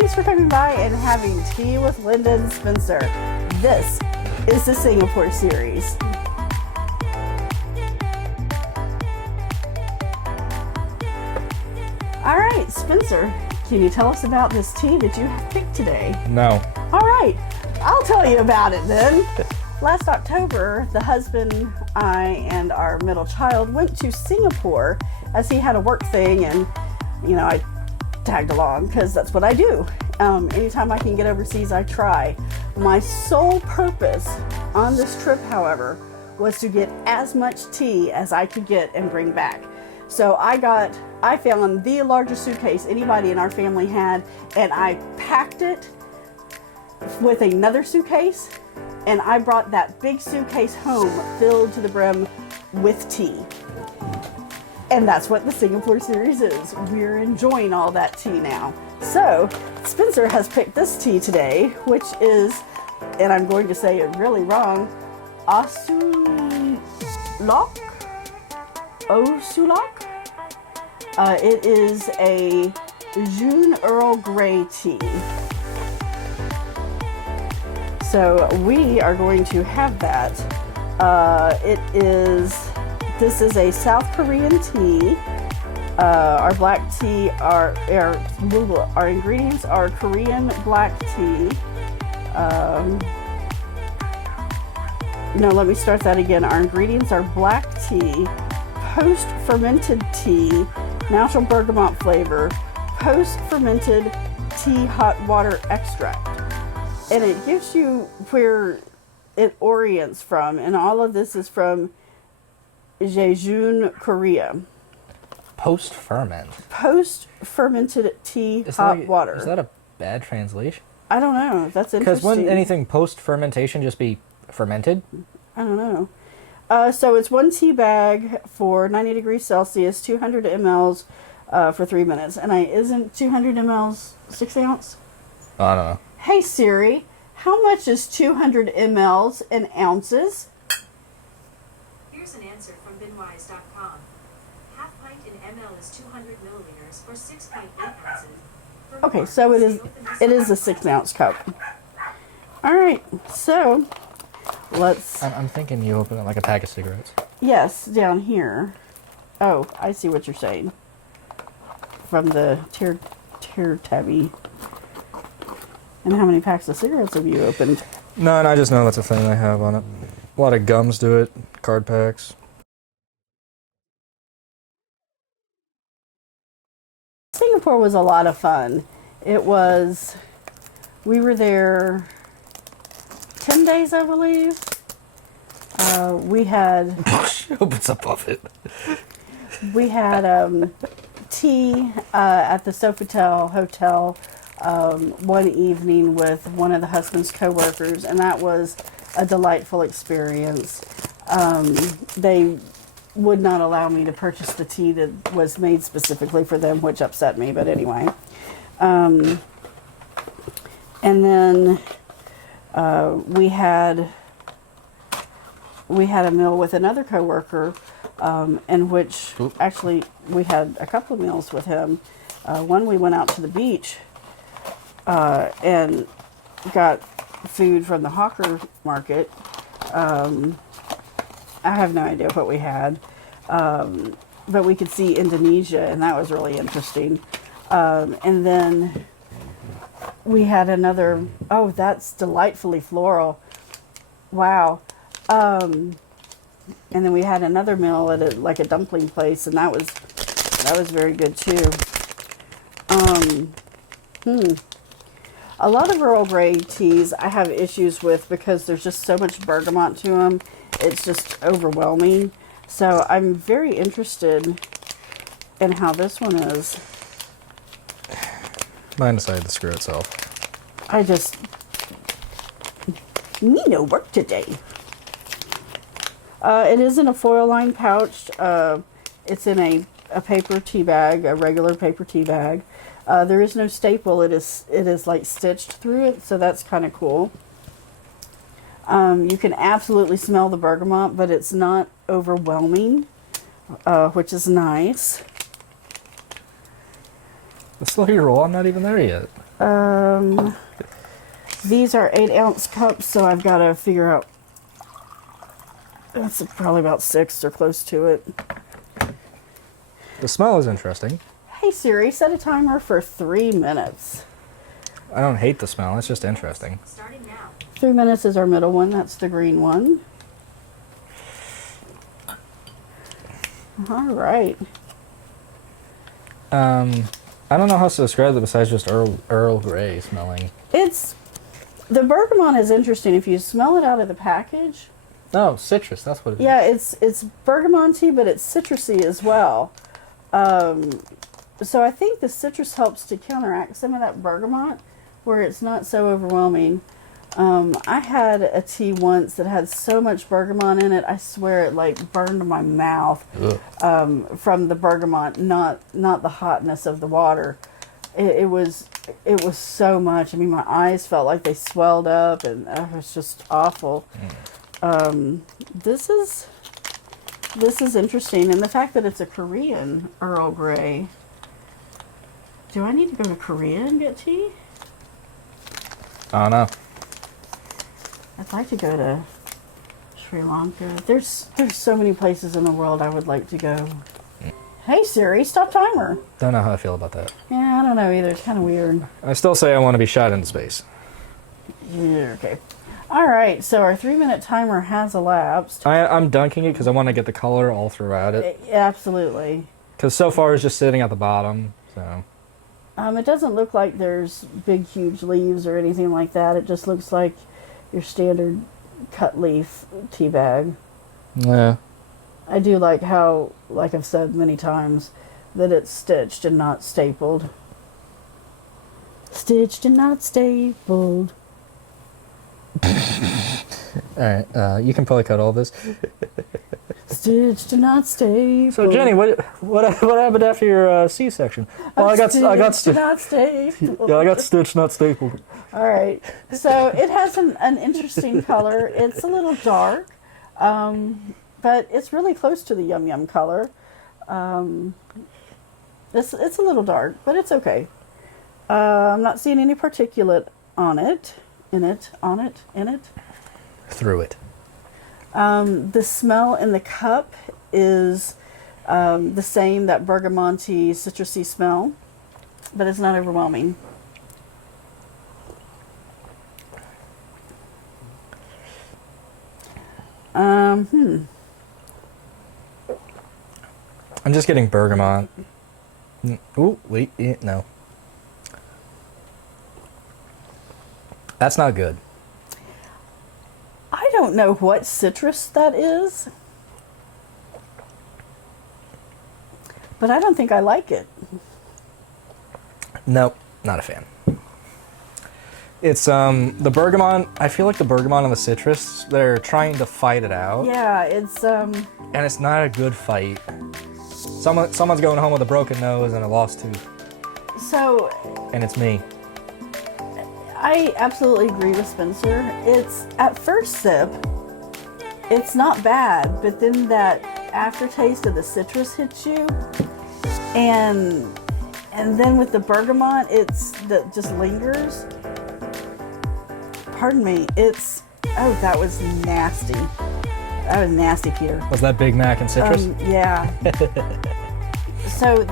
Thanks for coming by and having tea with Linda and Spencer. This is the Singapore series. All right, Spencer, can you tell us about this tea that you have picked today? No. All right, I'll tell you about it then. Last October, the husband, I, and our middle child went to Singapore as he had a work thing, and I tagged along because that's what I do. Anytime I can get overseas, I try. My sole purpose on this trip, however, was to get as much tea as I could get and bring back. So I found the largest suitcase anybody in our family had, and I packed it with another suitcase, and I brought that big suitcase home filled to the brim with tea. And that's what the Singapore series is. We're enjoying all that tea now. So, Spencer has picked this tea today, which is, and I'm going to say it really wrong, Osulloc? Osulloc? It is a Jeju Earl Grey tea. So we are going to have that. This is a South Korean tea. Our black tea our ingredients are Korean black tea. No, let me start that again. Our ingredients are black tea, post-fermented tea, natural bergamot flavor, post-fermented tea hot water extract. And it gives you where it orients from, and all of this is from Jeju, Korea. Post-ferment? Post-fermented tea hot water. Is that a bad translation? I don't know. That's interesting. Because wouldn't anything post-fermentation just be fermented? I don't know. So it's one tea bag for 90 degrees Celsius, 200 mLs for 3 minutes. And isn't 200 mLs 6 ounce? I don't know. Hey Siri, how much is 200 mLs in ounces? Here's an answer from binwise.com. Half pint in ml is 200 milliliters or 6.8 ounces. Okay, so it is a 6 ounce cup. All right, so let's. I'm thinking you open it like a pack of cigarettes. Yes, down here. Oh, I see what you're saying. From the tear tabby. And how many packs of cigarettes have you opened? No, I just know that's a thing they have on it. A lot of gums do it, card packs. Singapore was a lot of fun. We were there 10 days, I believe. We had... She opens up off it. We had tea at the Sofitel Hotel one evening with one of the husband's co-workers, and that was a delightful experience. They would not allow me to purchase the tea that was made specifically for them, which upset me, but anyway. And then we had a meal with another coworker, in which actually we had a couple of meals with him. One, we went out to the beach and got food from the hawker market. I have no idea what we had, but we could see Indonesia, and that was really interesting. And then we had another, that's delightfully floral. Wow. And then we had another meal at a dumpling place, and that was very good too. A lot of Earl Grey teas I have issues with because there's just so much bergamot to them. It's just overwhelming. So I'm very interested in how this one is. Mine decided to screw itself. Me no work today. It is in a foil-lined pouch. It's in a paper tea bag, a regular paper tea bag. There is no staple. It is like stitched through it, so that's kind of cool. You can absolutely smell the bergamot, but it's not overwhelming, which is nice. The slow your roll, I'm not even there yet. These are 8-ounce cups, so I've got to figure out. That's probably about 6 or close to it. The smell is interesting. Hey Siri, set a timer for 3 minutes. I don't hate the smell. It's just interesting. Starting now. 3 minutes is our middle one. That's the green one. All right. I don't know how to describe it besides just Earl Grey smelling. The bergamot is interesting if you smell it out of the package. Oh, citrus. That's what it is. Yeah, it's bergamonty, but it's citrusy as well. So I think the citrus helps to counteract some of that bergamot, where it's not so overwhelming. I had a tea once that had so much bergamot in it, I swear it like burned my mouth from the bergamot, not the hotness of the water. It was so much. I mean, my eyes felt like they swelled up, and it was just awful. This is interesting, and the fact that it's a Korean Earl Grey. Do I need to go to Korea and get tea? I don't know. I'd like to go to Sri Lanka. There's so many places in the world I would like to go. Hey Siri, stop timer. Don't know how I feel about that. Yeah, I don't know either. It's kind of weird. I still say I want to be shot into space. Yeah, okay. All right, so our 3-minute timer has elapsed. I'm dunking it because I want to get the color all throughout it. Absolutely. Because so far it's just sitting at the bottom. So. It doesn't look like there's big, huge leaves or anything like that. It just looks like your standard cut leaf tea bag. Yeah. I do like how, like I've said many times, that it's stitched and not stapled. Stitched and not stapled. Alright, you can probably cut all this. Stitched and not stapled. So Jenny, what happened after your C-section? Well, I got stitched. Not stapled. Yeah, I got stitched, not stapled. All right. So it has an interesting color. It's a little dark, but it's really close to the Yum Yum color. It's a little dark, but it's okay. I'm not seeing any particulate on it, in it. Through it. The smell in the cup is the same, that bergamonty citrusy smell, but it's not overwhelming. I'm just getting bergamot. Ooh, wait, no. That's not good. I don't know what citrus that is, but I don't think I like it. Nope, not a fan. It's the bergamot. I feel like the bergamot and the citrus, they're trying to fight it out. Yeah, it's And it's not a good fight. Someone's going home with a broken nose and a lost tooth. so. And it's me. I absolutely agree with Spencer. It's at first sip, it's not bad, but then that aftertaste of the citrus hits you, and then with the bergamot, that just lingers. Pardon me. That was nasty. That was nasty, Peter. Was that Big Mac and citrus? Yeah. So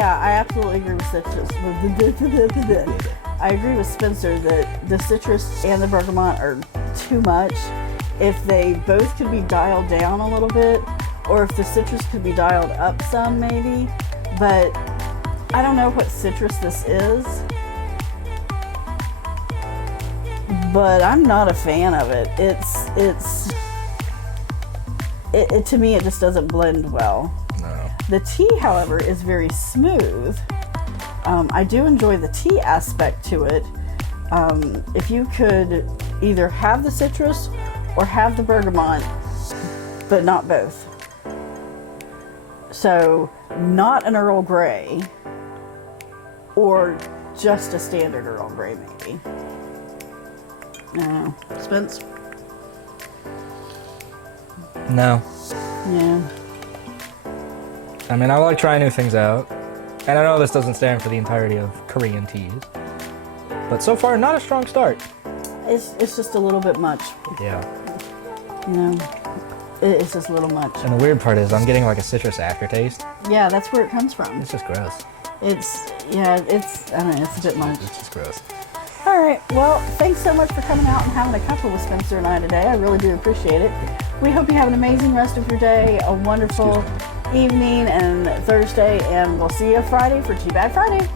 I absolutely agree with citrus. I agree with Spencer that the citrus and the bergamot are too much. If they both could be dialed down a little bit, or if the citrus could be dialed up some maybe, but I don't know what citrus this is, but I'm not a fan of it. It to me, it just doesn't blend well. No. The tea, however, is very smooth. I do enjoy the tea aspect to it. If you could either have the citrus or have the bergamot, but not both. So, not an Earl Grey, or just a standard Earl Grey, maybe. Spence? No. Yeah. I mean, I like trying new things out. And I know this doesn't stand for the entirety of Korean teas. But so far, not a strong start. It's just a little bit much. Yeah. You know, it's just a little much. And the weird part is I'm getting like a citrus aftertaste. Yeah, that's where it comes from. It's just gross. I mean, it's a bit much. It's just gross. All right, well, thanks so much for coming out and having a cuppa with Spencer and I today. I really do appreciate it. We hope you have an amazing rest of your day, a wonderful evening and Thursday, and we'll see you Friday for Too Bad Friday.